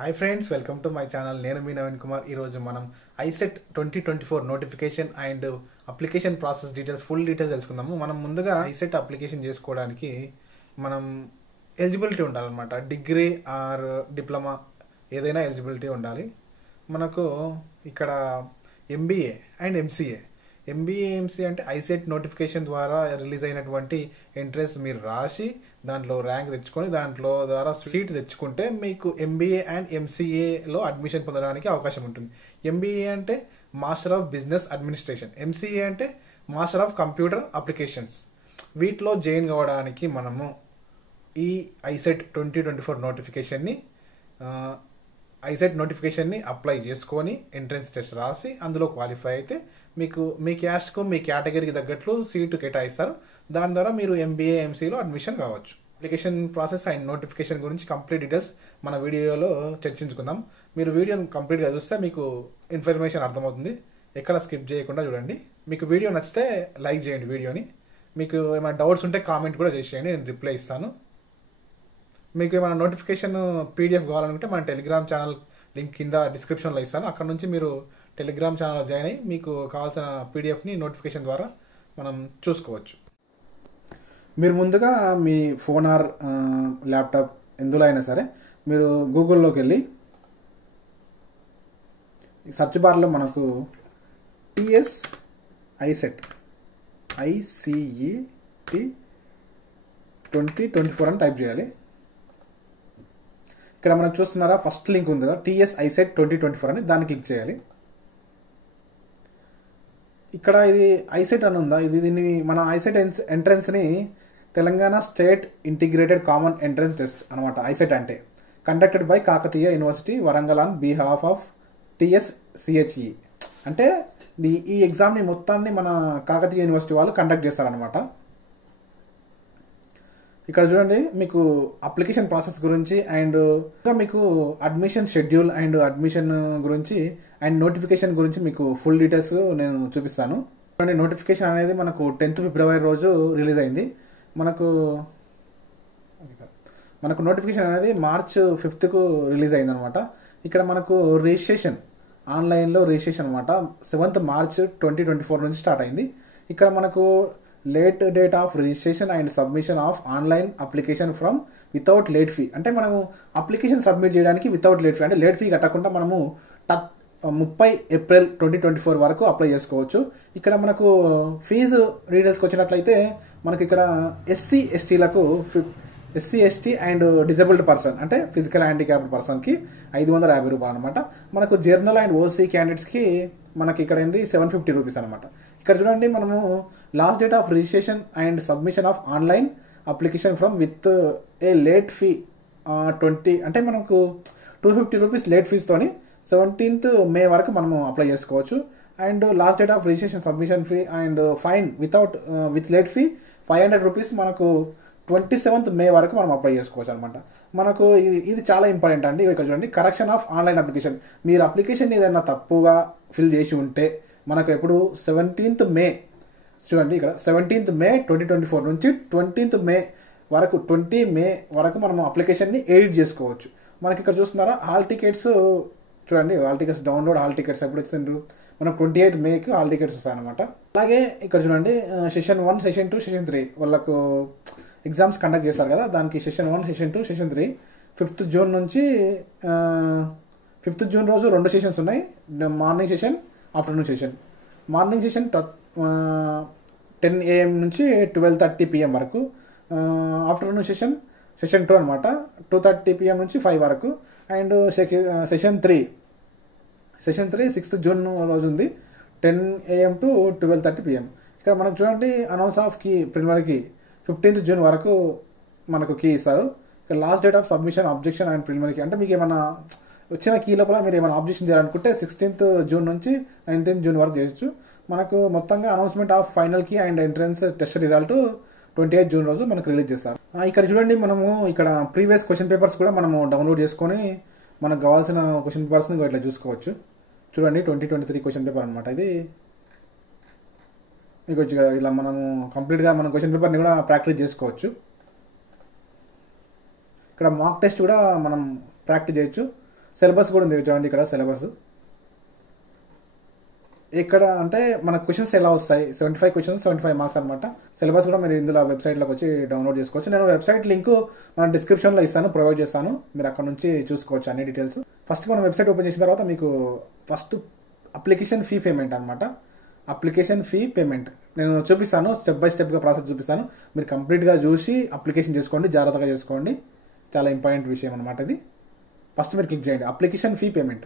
Hi friends, welcome to my channel. నేను మీ నవీన్ కుమార్. ఈరోజు మనం ICET 2024 notification and application process details, full details తెలుసుకుందాము. మనం ముందుగా ఐసెట్ అప్లికేషన్ చేసుకోవడానికి మనం ఎలిజిబిలిటీ ఉండాలన్నమాట. డిగ్రీ ఆర్ డిప్లొమా ఏదైనా ఎలిజిబిలిటీ ఉండాలి. మనకు ఇక్కడ ఎంబీఏ అండ్ ఎంసీఏ. ఎంసీఏ అంటే ఐసెట్ నోటిఫికేషన్ ద్వారా రిలీజ్ అయినటువంటి ఎంట్రన్స్ మీరు రాసి దాంట్లో ర్యాంక్ తెచ్చుకొని దాంట్లో ద్వారా సీట్ తెచ్చుకుంటే మీకు ఎంబీఏ అండ్ ఎంసీఏలో అడ్మిషన్ పొందడానికి అవకాశం ఉంటుంది. ఎంబీఏ అంటే master of business administration, MCA అంటే మాస్టర్ ఆఫ్ కంప్యూటర్ అప్లికేషన్స్. వీటిలో జాయిన్ కావడానికి మనము ఈ ఐసెట్ 2024 నోటిఫికేషన్ని అప్లై చేసుకొని ఎంట్రన్స్ టెస్ట్ రాసి అందులో క్వాలిఫై అయితే మీకు మీ క్యాస్ట్కు మీ కేటగిరీకి తగ్గట్లు సీటు కేటాయిస్తారు. దాని ద్వారా మీరు ఎంబీఏ ఎంసీలో అడ్మిషన్ కావచ్చు. అప్లికేషన్ ప్రాసెస్ అండ్ నోటిఫికేషన్ గురించి కంప్లీట్ డీటెయిల్స్ మన వీడియోలో చర్చించుకుందాం. మీరు వీడియోని కంప్లీట్గా చూస్తే మీకు ఇన్ఫర్మేషన్ అర్థమవుతుంది. ఎక్కడ స్కిప్ చేయకుండా చూడండి. మీకు వీడియో నచ్చితే లైక్ చేయండి వీడియోని. మీకు ఏమైనా డౌట్స్ ఉంటే కామెంట్ కూడా చేసేయండి, నేను రిప్లై ఇస్తాను. మీకు ఏమైనా నోటిఫికేషన్ పీడిఎఫ్ కావాలనుకుంటే మన టెలిగ్రామ్ ఛానల్ లింక్ కింద డిస్క్రిప్షన్లో ఇస్తాను. అక్కడ నుంచి మీరు టెలిగ్రామ్ ఛానల్లో జాయిన్ అయ్యి మీకు కావాల్సిన పీడిఎఫ్ని నోటిఫికేషన్ ద్వారా మనం చూసుకోవచ్చు. మీరు ముందుగా మీ ఫోన్ ఆర్ ల్యాప్టాప్ ఎందులో అయినా సరే మీరు గూగుల్లోకి వెళ్ళి సెర్చ్ బార్లో మనకు టిఎస్ ఐసెట్ ఐసిఈటి 2024 అని టైప్ చేయాలి. ఇక్కడ మనకు చూస్తున్నారా, ఫస్ట్ లింక్ ఉంది కదా, టిఎస్ ఐసెట్ 2024 అని, దాన్ని క్లిక్ చేయాలి. ఇక్కడ ఇది ఐసెట్ అని ఉందా, దీన్ని మన ఐసెట్ ఎంట్రన్స్ని Telangana state integrated common entrance test అనమాట. ఐసెట్ అంటే conducted by Kakatiya university Warangal on behalf of TSCHE. అంటే ఈ ఎగ్జామ్ని మొత్తాన్ని మన కాకతీయ యూనివర్సిటీ వాళ్ళు కండక్ట్ చేస్తారనమాట. ఇక్కడ చూడండి, మీకు అప్లికేషన్ ప్రాసెస్ గురించి అండ్ ఇంకా మీకు అడ్మిషన్ షెడ్యూల్ అండ్ అడ్మిషన్ గురించి అండ్ నోటిఫికేషన్ గురించి మీకు ఫుల్ డీటెయిల్స్ నేను చూపిస్తాను. చూడండి, నోటిఫికేషన్ అనేది మనకు 10th ఫిబ్రవరి రోజు రిలీజ్ అయింది. మనకు నోటిఫికేషన్ అనేది March 5th రిలీజ్ అయింది అనమాట. ఇక్కడ మనకు రిజిస్ట్రేషన్ ఆన్లైన్లో రిజిస్ట్రేషన్ అనమాట 7th March 2024 నుంచి స్టార్ట్ అయింది. ఇక్కడ మనకు late date of registration and submission of online application from without late fee. అంటే మనము అప్లికేషన్ సబ్మిట్ చేయడానికి వితౌట్ లేట్ ఫీ, అంటే లేట్ ఫీ కట్టకుండా మనము 30 April 2024 వరకు అప్లై చేసుకోవచ్చు. ఇక్కడ మనకు ఫీజు డీటెయిల్స్కి వచ్చినట్లయితే మనకి ఇక్కడ SC ST and disabled person అంటే ఫిజికల్ హ్యాండిక్యాప్డ్ పర్సన్కి 550 రూపాయలు అనమాట. మనకు జర్నల్ అండ్ ఓసీ క్యాండిడేట్స్కి మనకి ఇక్కడ ఏంది 750 రూపీస్ అనమాట. ఇక్కడ చూడండి, మనము last date of registration and submission of online application from with a late fee 20 అంటే మనకు 250 రూపీస్ లేట్ ఫీజ్తోని 17th May వరకు మనము అప్లై చేసుకోవచ్చు. And last date of registration submission fee and fine with late fee 500 rupees మనకు 27th May వరకు మనం apply చేసుకోవచ్చు అనమాట. మనకు ఇది చాలా ఇంపార్టెంట్ అండి. ఇక్కడ చూడండి, కరెక్షన్ ఆఫ్ ఆన్లైన్ అప్లికేషన్. మీరు అప్లికేషన్ ఏదైనా తప్పుగా ఫిల్ చేసి ఉంటే మనకు ఎప్పుడు 17th May, చూడండి ఇక్కడ 17th May 2024 నుంచి 20th May వరకు 20 May వరకు మనం అప్లికేషన్ని ఎడిట్ చేసుకోవచ్చు. మనకి ఇక్కడ చూస్తున్నారా, హాల్ టికెట్స్ చూడండి, hall tickets download, hall tickets ఎప్పుడు వచ్చిండ్రు మనకు 28th Mayకి హాల్ టికెట్స్ వస్తాయన్నమాట. అలాగే ఇక్కడ చూడండి, సెషన్ 1, సెషన్ 2, సెషన్ 3 వాళ్ళకు ఎగ్జామ్స్ కండక్ట్ చేస్తారు కదా, దానికి session 1, session 2, session 3 5th June నుంచి 5th June రోజు 2 సెషన్స్ ఉన్నాయి. Morning session, afternoon session. Morning session 10 AM నుంచి 12:30 PM వరకు. ఆఫ్టర్నూన్ సెషన్ 2 అనమాట 2:30 PM నుంచి 5 వరకు. అండ్ సెషన్ 3 6th June రోజు ఉంది 10 AM to 12:30 PM. ఇక్కడ మనకు చూడండి, అనౌన్స్ ఆఫ్ కీ ప్రిలిమినరీకి 15th June వరకు మనకు కీ ఇస్తారు. ఇక్కడ last date of submission objection and ప్రిలిమినరీకి అంటే మీకు ఏమైనా వచ్చిన కీ లోపల మీరు ఏమైనా అబ్జెక్షన్ చేయాలనుకుంటే 16th June నుంచి 19th June వరకు చేయొచ్చు. మనకు మొత్తంగా announcement of final key and entrance test result 28th June రోజు మనకు రిలీజ్ చేస్తారు. ఇక్కడ చూడండి, మనము ఇక్కడ ప్రీవియస్ క్వశ్చన్ పేపర్స్ కూడా మనము డౌన్లోడ్ చేసుకొని మనకు కావాల్సిన క్వశ్చన్ పేపర్స్ని ఇట్లా చూసుకోవచ్చు. చూడండి, 2023 క్వశ్చన్ పేపర్ అనమాట ఇది. ఇలా మనము కంప్లీట్గా మన క్వశ్చన్ పేపర్ని కూడా ప్రాక్టీస్ చేసుకోవచ్చు. ఇక్కడ మాక్ టెస్ట్ కూడా మనం ప్రాక్టీస్ చేయొచ్చు. సిలబస్ కూడా ఉంది చూడండి ఇక్కడ సిలబస్. ఇక్కడ అంటే మన క్వశ్చన్స్ ఎలా వస్తాయి, 75 క్వశ్చన్స్ 75 మార్క్స్ అనమాట. సిలబస్ కూడా మీరు ఇందులో వెబ్సైట్లోకి వచ్చి డౌన్లోడ్ చేసుకోవచ్చు. నేను వెబ్సైట్ లింక్ మన డిస్క్రిప్షన్లో ఇస్తాను, ప్రొవైడ్ చేస్తాను, మీరు అక్కడ నుంచి చూసుకోవచ్చు అన్ని డీటెయిల్స్. ఫస్ట్ మనం వెబ్సైట్ ఓపెన్ చేసిన తర్వాత మీకు ఫస్ట్ అప్లికేషన్ ఫీ పేమెంట్ అనమాట. అప్లికేషన్ ఫీ పేమెంట్ నేను చూపిస్తాను, స్టెప్ బై స్టెప్గా ప్రాసెస్ చూపిస్తాను. మీరు కంప్లీట్గా చూసి అప్లికేషన్ చేసుకోండి, జాగ్రత్తగా చేసుకోండి, చాలా ఇంపార్టెంట్ విషయం అనమాట ఇది. ఫస్ట్ మీరు క్లిక్ చేయండి అప్లికేషన్ ఫీ పేమెంట్.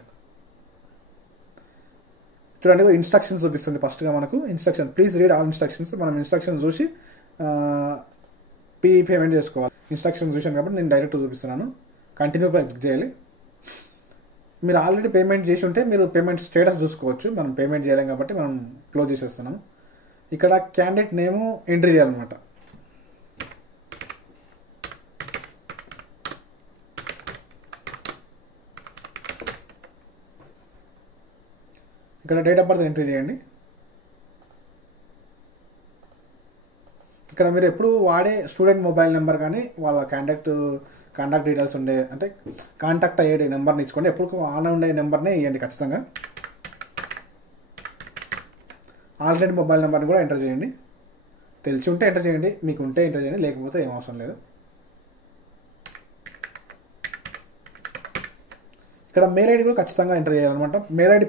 చూడండి ఇన్స్ట్రక్షన్స్ చూపిస్తుంది ఫస్ట్గా మనకు. Instruction please read all instructions. మనం ఇన్స్ట్రక్షన్ చూసి పేమెంట్ చేసుకోవాలి. ఇన్స్ట్రక్షన్స్ చూసాను కాబట్టి నేను డైరెక్ట్ చూపిస్తున్నాను. కంటిన్యూ పై క్లిక్ చేయాలి. మీరు ఆల్రెడీ పేమెంట్ చేసి ఉంటే మీరు పేమెంట్ స్టేటస్ చూసుకోవచ్చు. మనం పేమెంట్ చేయలేం కాబట్టి మనం క్లోజ్ చేసేస్తున్నాము. ఇక్కడ క్యాండిడేట్ నేమ్ ఎంట్రీ చేయాలన్నమాట. ఇక్కడ డేట్ ఆఫ్ బర్త్ ఎంట్రీ చేయండి. ఇక్కడ మీరు ఎప్పుడు వాడే స్టూడెంట్ మొబైల్ నెంబర్ కానీ వాళ్ళ కాంటాక్ట్ డీటెయిల్స్ ఉండే అంటే కాంటాక్ట్ అయ్యే నెంబర్ని ఇచ్చుకోండి. ఎప్పుడు ఆన్ ఉండే నెంబర్నే ఇవ్వండి ఖచ్చితంగా. ఆల్రెడీ మొబైల్ నెంబర్ని కూడా ఎంటర్ చేయండి. తెలిసి ఉంటే ఎంటర్ చేయండి, మీకు ఉంటే ఎంటర్ చేయండి, లేకపోతే ఏం అవసరం లేదు. ఇక్కడ మెయిల్ ఐడి కూడా ఖచ్చితంగా ఎంటర్ చేయాలన్నమాట. మెయిల్ ఐడి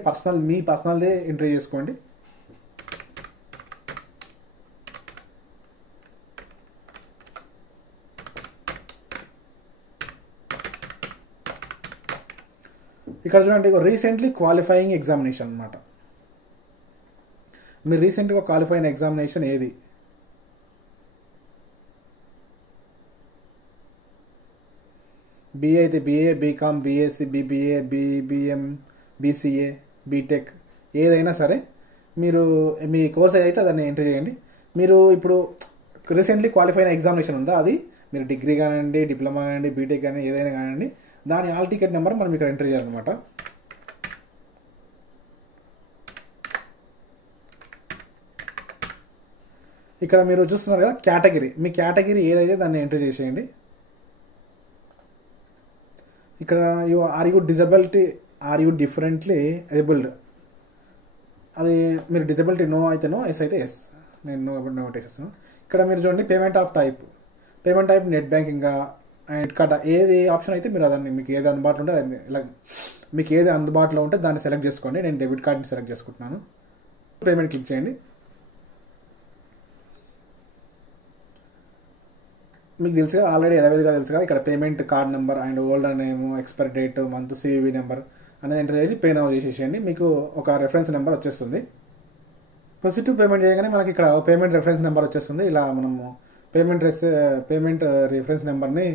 మీ పర్సనల్దే ఎంట్రీ చేసుకోండి. ఇక్కడ చూడండి రీసెంట్లీ క్వాలిఫైయింగ్ ఎగ్జామినేషన్ అనమాట. మీరు రీసెంట్గా క్వాలిఫై అయిన ఎగ్జామినేషన్ ఏది? బీఏ అయితే BA, BCom, BSc, BBA, BBM, BCA, BTech ఏదైనా సరే మీరు మీ కోర్స్ అయితే దాన్ని ఎంట్రీ చేయండి. మీరు ఇప్పుడు రీసెంట్లీ క్వాలిఫై అయిన ఎగ్జామినేషన్ ఉందా, అది మీరు డిగ్రీ కానివ్వండి, డిప్లొమా కానివ్వండి, బీటెక్ కానీ ఏదైనా కానివ్వండి, దాని ఆల్ టికెట్ నెంబర్ మనం ఇక్కడ ఎంట్రీ చేయాలన్నమాట. ఇక్కడ మీరు చూస్తున్నారు కదా కేటగిరీ, మీ కేటగిరీ ఏదైతే దాన్ని ఎంట్రీ చేసేయండి. ఇక్కడ are you disability, are you differently abled, అది మీరు డిజబిలిటీ నో అయితే నో, ఎస్ అయితే ఎస్. నేను నో వేసేస్తాను. ఇక్కడ మీరు చూడండి payment type net banking and card ఏది ఆప్షన్ అయితే మీరు అదాన్ని మీకు ఏది అందుబాటులో ఉంటే దాన్ని ఇలా మీకు ఏది అందుబాటులో ఉంటే దాన్ని సెలెక్ట్ చేసుకోండి. నేను డెబిట్ కార్డ్ని సెలెక్ట్ చేసుకుంటున్నాను. పేమెంట్ క్లిక్ చేయండి. మీకు తెలుసుగా ఆల్రెడీ యథావిధిగా తెలుసుగా ఇక్కడ payment card number and older name, expiry date, month, CVV number అనేది ఎంటర్ చేసి పే నౌ చేసేసేయండి. మీకు ఒక రెఫరెన్స్ నెంబర్ వచ్చేస్తుంది. ప్రొసీడ్ టు పేమెంట్ చేయగానే మనకి ఇక్కడ పేమెంట్ రెఫరెన్స్ నెంబర్ వచ్చేస్తుంది. ఇలా మనము పేమెంట్ రిఫరెన్స్ నెంబర్ని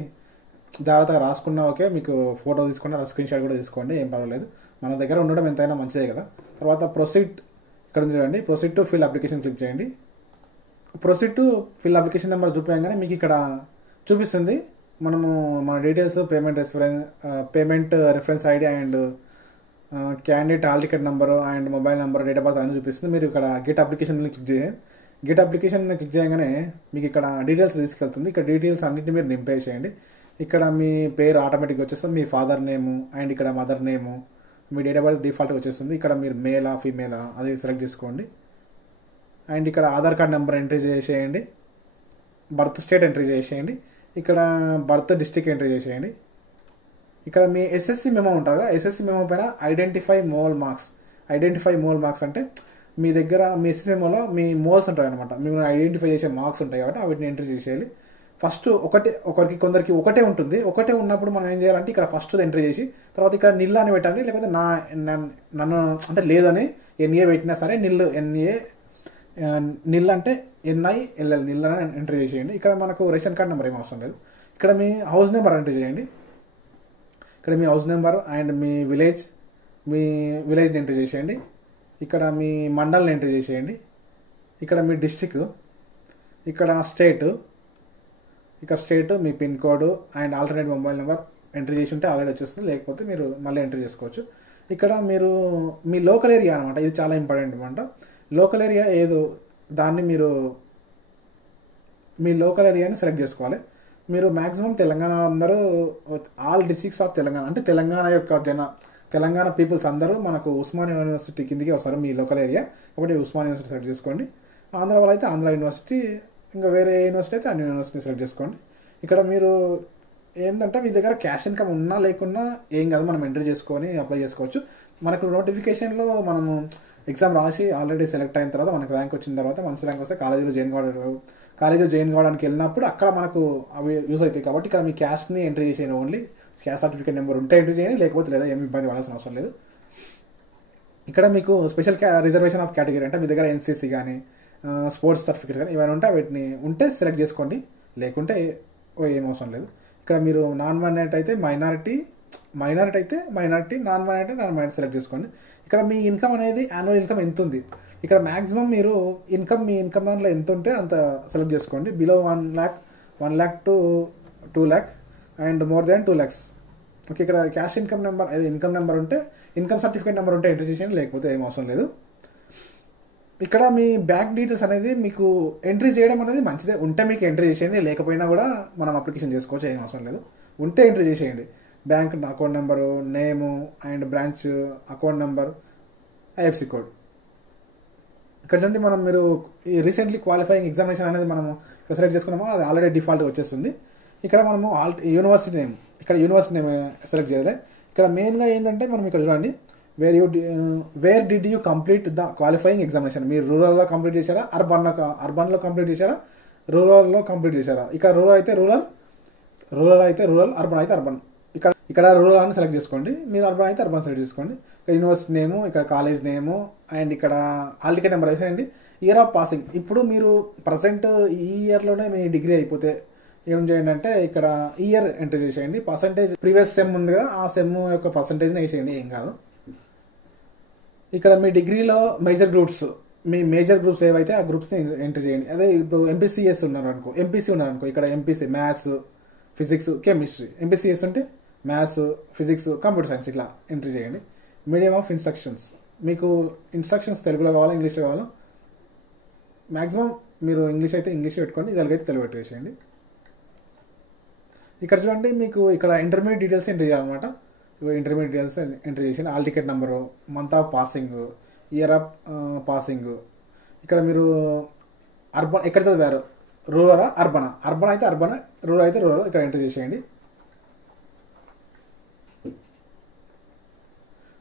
జాగ్రత్తగా రాసుకున్నా ఓకే, మీకు ఫోటో తీసుకున్నా స్క్రీన్ షాట్ కూడా తీసుకోండి, ఏం పర్వాలేదు. మన దగ్గర ఉండడం ఎంతైనా మంచిదే కదా. తర్వాత ప్రొసీడ్ ఇక్కడ చూడండి, proceed to fill application click చేయండి. Proceed to fill application number చూపించగానే మీకు ఇక్కడ చూపిస్తుంది మనము మన details, payment reference ID and candidate hall ticket number and mobile number, date of birth అన్నీ చూపిస్తుంది. మీరు ఇక్కడ గెట్ అప్లికేషన్ క్లిక్ చేయండి. గెట్ అప్లికేషన్ క్లిక్ చేయగానే మీకు ఇక్కడ డీటెయిల్స్ తీసుకెళ్తుంది. ఇక్కడ డీటెయిల్స్ అన్నింటినీ మీరు నింపేసేయండి. ఇక్కడ మీ పేరు ఆటోమేటిక్గా వచ్చేస్తుంది, మీ ఫాదర్ నేము అండ్ ఇక్కడ mother name, me date of birth డిఫాల్ట్గా వచ్చేస్తుంది. ఇక్కడ మీరు మేలా ఫీమేలా అది సెలెక్ట్ చేసుకోండి. అండ్ ఇక్కడ ఆధార్ కార్డ్ నెంబర్ ఎంట్రీ చేసేయండి. బర్త్ స్టేట్ ఎంట్రీ చేసేయండి. ఇక్కడ బర్త్ డిస్ట్రిక్ట్ ఎంట్రీ చేసేయండి. ఇక్కడ మీ ఎస్ఎస్సి మెమో ఉంటుందా, ఎస్ఎస్సి మెమో పైన ఐడెంటిఫై మోల్ మార్క్స్ అంటే మీ దగ్గర మీ ఎస్ఎస్సి మెమోలో మీ మోల్స్ ఉంటాయి అనమాట, మిమ్మల్ని ఐడెంటిఫై చేసే మార్క్స్ ఉంటాయి కాబట్టి వీటిని ఎంట్రీ చేసేయాలి. ఫస్ట్ కొందరికి ఒకటే ఉంటుంది. ఒకటే ఉన్నప్పుడు మనం ఏం చేయాలంటే ఇక్కడ ఫస్ట్ ఎంట్రీ చేసి తర్వాత ఇక్కడ నిల్ అని పెట్టండి, లేకపోతే నన్ను అంటే లేదని ఎన్ఏ పెట్టినా సరే నిల్ అంటే ఎన్ఐఎల్ఎల్ నిల్ అని ఎంట్రీ చేసేయండి. ఇక్కడ మనకు రేషన్ కార్డ్ నెంబర్ ఏం అవసరం లేదు. ఇక్కడ మీ హౌస్ నెంబర్ ఎంట్రీ చేయండి. ఇక్కడ మీ హౌస్ నెంబర్ అండ్ మీ విలేజ్ని ఎంట్రీ చేసేయండి. ఇక్కడ మీ మండల్ని ఎంట్రీ చేసేయండి. ఇక్కడ మీ డిస్టిక్, ఇక్కడ స్టేట్, మీ pin code and alternate mobile number entry చేసి ఉంటే ఆల్రెడీ వచ్చేస్తుంది, లేకపోతే మీరు మళ్ళీ ఎంట్రీ చేసుకోవచ్చు. ఇక్కడ మీరు మీ లోకల్ ఏరియా అనమాట, ఇది చాలా ఇంపార్టెంట్ అనమాట. లోకల్ ఏరియా ఏదో దాన్ని మీరు మీ లోకల్ ఏరియాని సెలెక్ట్ చేసుకోవాలి. మీరు మ్యాక్సిమం తెలంగాణ అందరూ, ఆల్ డిస్ట్రిక్ట్స్ ఆఫ్ తెలంగాణ అంటే తెలంగాణ యొక్క తెలంగాణ పీపుల్స్ అందరూ మనకు ఉస్మానియా యూనివర్సిటీ కిందికి వస్తారు, మీ లోకల్ ఏరియా కాబట్టి ఉస్మానియా యూనివర్సిటీ సెలెక్ట్ చేసుకోండి. ఆంధ్ర వాళ్ళు అయితే ఆంధ్ర యూనివర్సిటీ, ఇంకా వేరే యూనివర్సిటీ అయితే అన్ని యూనివర్సిటీ సెలెక్ట్ చేసుకోండి. ఇక్కడ మీరు ఏంటంటే మీ దగ్గర క్యాష్ ఇన్కమ్ ఉన్నా లేకున్నా ఏం కాదు, మనం ఎంట్రీ చేసుకొని అప్లై చేసుకోవచ్చు. మనకు నోటిఫికేషన్లో మనము ఎగ్జామ్ రాసి ఆల్రెడీ సెలెక్ట్ అయిన తర్వాత మనకు ర్యాంక్ వచ్చిన తర్వాత మంచి ర్యాంక్ వస్తే కాలేజీలో జాయిన్ కావడానికి వెళ్ళినప్పుడు అక్కడ మనకు అవి యూజ్ అవుతాయి. కాబట్టి ఇక్కడ మీ క్యాష్ని ఎంట్రీ చేసేయండి, ఓన్లీ క్యాష్ సర్టిఫికేట్ నెంబర్ ఉంటే ఎంట్రీ చేయండి, లేకపోతే లేదా ఏమి ఇబ్బంది పడాల్సిన అవసరం లేదు. ఇక్కడ మీకు స్పెషల్ రిజర్వేషన్ ఆఫ్ కేటగిరీ అంటే మీ దగ్గర ఎన్సీసీ కానీ స్పోర్ట్స్ సర్టిఫికేట్స్ కానీ ఇవన్నీ ఉంటే వీటిని ఉంటే సెలెక్ట్ చేసుకోండి, లేకుంటే ఏం అవసరం లేదు. ఇక్కడ మీరు నాన్ మైనారిటీ అయితే మైనారిటీ, నాన్ మైనారిటీ సెలెక్ట్ చేసుకోండి. ఇక్కడ మీ ఇన్కమ్ అనేది యాన్యువల్ ఇన్కమ్ ఎంత ఉంది, ఇక్కడ మ్యాక్సిమం మీరు మీ ఇన్కమ్ దాంట్లో ఎంత ఉంటే అంత సెలెక్ట్ చేసుకోండి. Below 1 lakh to 2 lakh and more than 2 lakhs. Okay, ఇక్కడ క్యాష్ ఇన్కమ్ నెంబర్, అదే ఇన్కమ్ నెంబర్ ఉంటే, ఇన్కమ్ సర్టిఫికేట్ నెంబర్ ఉంటే ఎంట్రీ చేసేయండి, లేకపోతే ఏం అవసరం లేదు. ఇక్కడ మీ బ్యాంక్ డీటెయిల్స్ అనేది మీకు ఎంట్రీ చేయడం అనేది మంచిదే, ఉంటే మీకు ఎంట్రీ చేసేయండి, లేకపోయినా కూడా మనం అప్లికేషన్ చేసుకోవచ్చు, ఏం అవసరం లేదు. ఉంటే ఎంట్రీ చేసేయండి. Bank account number, name and branch account number, IFC code. ఇక్కడ చూడండి, మీరు ఈ రీసెంట్లీ క్వాలిఫైయింగ్ ఎగ్జామినేషన్ అనేది మనం సెలెక్ట్ చేసుకున్నామో అది ఆల్రెడీ డిఫాల్ట్ వచ్చేస్తుంది. ఇక్కడ మనము యూనివర్సిటీ నేమ్ సెలెక్ట్ చేయాలి. ఇక్కడ మెయిన్గా ఏంటంటే మనం ఇక్కడ చూడండి, where did you complete the qualifying examination, మీరు రూరల్లో కంప్లీట్ చేశారా, అర్బన్లో కంప్లీట్ చేశారా, రూరల్లో కంప్లీట్ చేశారా. ఇక్కడ రూరల్ అయితే రూరల్, అర్బన్ అయితే అర్బన్. ఇక్కడ రూరల్ అని సెలెక్ట్ చేసుకోండి, మీరు అర్బన్ అయితే అర్బన్ సెలెక్ట్ చేసుకోండి. ఇక్కడ యూనివర్సిటీ నేము, ఇక్కడ కాలేజ్ నేము అండ్ ఇక్కడ హాల్ టికెట్ నెంబర్ వేసేయండి. ఇయర్ ఆఫ్ పాసింగ్, ఇప్పుడు మీరు ప్రజెంట్ ఈ ఇయర్లోనే మీ డిగ్రీ అయిపోతే ఏం చేయండి అంటే ఇక్కడ ఇయర్ ఎంటర్ చేసేయండి. పర్సంటేజ్ ప్రీవియస్ సెమ్ ఉంది కదా, ఆ సెమ్ యొక్క పర్సంటేజ్ని వేసేయండి, ఏం కాదు. ఇక్కడ మీ డిగ్రీలో మేజర్ గ్రూప్స్ ఏవైతే ఆ గ్రూప్స్ని ఎంటర్ చేయండి. అదే ఇప్పుడు ఎంపీసీ ఉన్నారనుకో, ఇక్కడ MPC maths, physics, chemistry. MPCS ఉంటే మ్యాథ్స్, ఫిజిక్స్, కంప్యూటర్ సైన్స్ ఇట్లా ఎంట్రీ చేయండి. మీడియం ఆఫ్ ఇన్స్ట్రక్షన్స్, మీకు ఇన్స్ట్రక్షన్స్ తెలుగులో కావాలా ఇంగ్లీష్లో కావాలా, మ్యాక్సిమం మీరు ఇంగ్లీష్ అయితే ఇంగ్లీష్ పెట్టుకోండి, తెలుగు అయితే తెలుగు పెట్టేసేయండి. ఇక్కడ చూడండి, మీకు ఇక్కడ ఇంటర్మీడియట్ డీటెయిల్స్ ఎంట్రీ చేయాలన్నమాట. ఇంటర్మీడియట్ డీటెయిల్స్ ఎంట్రీ చేసి hall ticket number, month of passing, year of passing. ఇక్కడ మీరు అర్బన్ ఎక్కడ చదివారు, రూరల్ అర్బన్ అయితే అర్బన్, రూరల్ అయితే రూరల్, ఇక్కడ ఎంట్రీ చేసేయండి.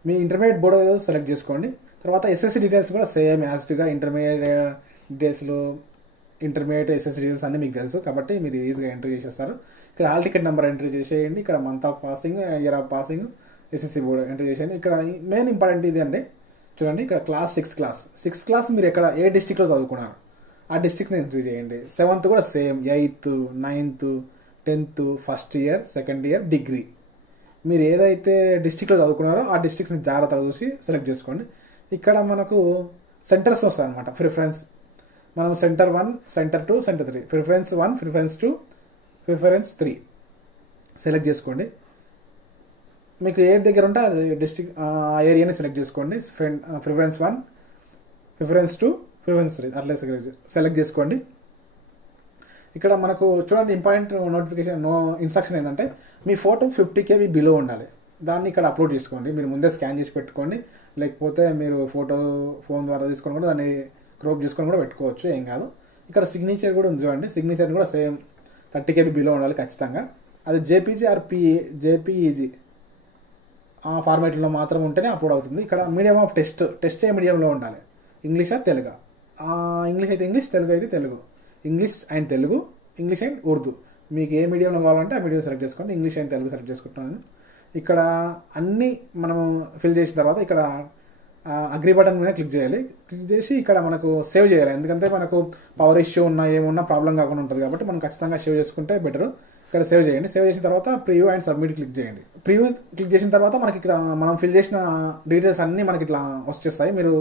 మీ ఇంటర్మీడియట్ బోర్డు ఏదో సెలెక్ట్ చేసుకోండి. తర్వాత ఎస్ఎస్సి డీటెయిల్స్ కూడా సేమ్ యాజ్గా ఇంటర్మీడియట్ ఎస్ఎస్సి డీటెయిల్స్ అన్నీ మీకు తెలుసు కాబట్టి మీరు ఈజీగా ఎంట్రీ చేసేస్తారు. ఇక్కడ హాల్ టికెట్ నెంబర్ ఎంట్రీ చేసేయండి. ఇక్కడ month of passing, year of passing, SSC board entry చేసేయండి. ఇక్కడ మెయిన్ ఇంపార్టెంట్ ఇది అండి, చూడండి ఇక్కడ సిక్స్త్ క్లాస్ మీరు ఎక్కడ ఏ డిస్ట్రిక్ట్లో చదువుకున్నారు ఆ డిస్ట్రిక్ట్ని ఎంట్రీ చేయండి. 7th కూడా same, 8th, 9th, 10th, first year, second year, degree. మీరు ఏదైతే డిస్ట్రిక్ట్లో చదువుకున్నారో ఆ డిస్ట్రిక్ట్స్ని జాగ్రత్తగా చూసి సెలెక్ట్ చేసుకోండి. ఇక్కడ మనకు సెంటర్స్ వస్తాయి అనమాట, ప్రిఫరెన్స్. మనం centre 1, centre 2, centre 3, preference 1, preference 2, preference 3 select చేసుకోండి. మీకు ఏ దగ్గర ఉంటే అది డిస్ట్రిక్ట్ ఆ ఏరియాని సెలెక్ట్ చేసుకోండి. ప్రిఫరెన్స్ 1, ప్రిఫరెన్స్ 2, ప్రిఫరెన్స్ 3 అట్లా సెలెక్ట్ చేసుకోండి. ఇక్కడ మనకు చూడండి ఇంపార్టెంట్ ఇన్స్ట్రక్షన్ ఏంటంటే మీ ఫోటో 50 KB బిలో ఉండాలి. దాన్ని ఇక్కడ అప్లోడ్ చేసుకోండి. మీరు ముందే స్కాన్ చేసి పెట్టుకోండి, లేకపోతే మీరు ఫోన్ ద్వారా తీసుకొని కూడా దాన్ని క్రోప్ చేసుకొని కూడా పెట్టుకోవచ్చు, ఏం కాదు. ఇక్కడ సిగ్నేచర్ కూడా ఉంది చూడండి, సిగ్నేచర్ కూడా సేమ్ 30 KB బిలో ఉండాలి ఖచ్చితంగా. అది జేపీజీ ఆర్ జేపీఈజీ ఆ ఫార్మాట్లో మాత్రం ఉంటేనే అప్లోడ్ అవుతుంది. ఇక్కడ మీడియం ఆఫ్ టెస్ట్ ఏ మీడియంలో ఉండాలి, ఇంగ్లీషా తెలుగా. ఇంగ్లీష్ అయితే ఇంగ్లీష్, తెలుగు అయితే Telugu. English and Telugu, English and Urdu. మీకు ఏ మీడియంలో కావాలంటే ఆ మీడియం సెలెక్ట్ చేసుకోండి. ఇంగ్లీష్ అండ్ తెలుగు సెలెక్ట్ చేసుకుంటున్నాను. ఇక్కడ అన్నీ మనము ఫిల్ చేసిన తర్వాత ఇక్కడ అగ్రీ బటన్ మీద క్లిక్ చేయాలి. క్లిక్ చేసి ఇక్కడ మనకు సేవ్ చేయాలి, ఎందుకంటే మనకు పవర్ ఇష్యూ ఉన్నా ఏమున్నా ప్రాబ్లం కాకుండా ఉంటుంది కాబట్టి మనం ఖచ్చితంగా సేవ్ చేసుకుంటే బెటర్. ఇక్కడ సేవ్ చేయండి. సేవ్ చేసిన తర్వాత ప్రివ్యూ అండ్ సబ్మిట్ క్లిక్ చేయండి. ప్రివ్యూ క్లిక్ చేసిన తర్వాత మనకి ఇక్కడ మనం ఫిల్ చేసిన డీటెయిల్స్ అన్నీ మనకి ఇట్లా వచ్చేస్తాయి. మీరు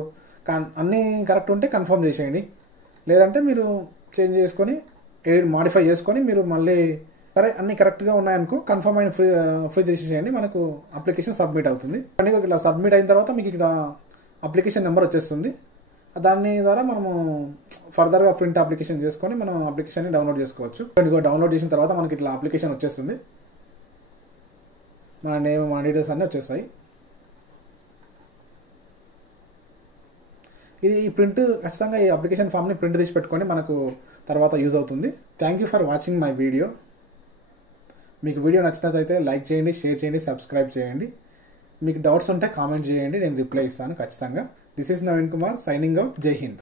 అన్నీ కరెక్ట్ ఉంటే కన్ఫర్మ్ చేసేయండి, లేదంటే మీరు చేంజ్ చేసుకొని మాడిఫై చేసుకొని మీరు మళ్ళీ సరే అన్ని కరెక్ట్గా ఉన్నాయనుకో కన్ఫర్మ్ అయిన ఫ్రీ చేసేయండి. మనకు అప్లికేషన్ సబ్మిట్ అవుతుంది. ఇట్లా సబ్మిట్ అయిన తర్వాత మీకు ఇక్కడ అప్లికేషన్ నెంబర్ వచ్చేస్తుంది. దాని ద్వారా మనము ఫర్దర్గా ప్రింట్ అప్లికేషన్ చేసుకొని మనం అప్లికేషన్ని డౌన్లోడ్ చేసుకోవచ్చు. ఇదిగో డౌన్లోడ్ చేసిన తర్వాత మనకి ఇట్లా అప్లికేషన్ వచ్చేస్తుంది. మన నేమ్, మన డీటెయిల్స్ అన్నీ వచ్చేస్తాయి. ఇది ఈ ప్రింట్ ఖచ్చితంగా ఈ అప్లికేషన్ ఫామ్ని ప్రింట్ తీసి పెట్టుకొని మనకు తర్వాత యూజ్ అవుతుంది. Thank you for watching my video. మీకు వీడియో నచ్చినట్లయితే లైక్ చేయండి, షేర్ చేయండి, సబ్స్క్రైబ్ చేయండి. మీకు డౌట్స్ ఉంటే కామెంట్ చేయండి, నేను రిప్లై ఇస్తాను ఖచ్చితంగా. This is Naveen Kumar signing out. జై హింద్.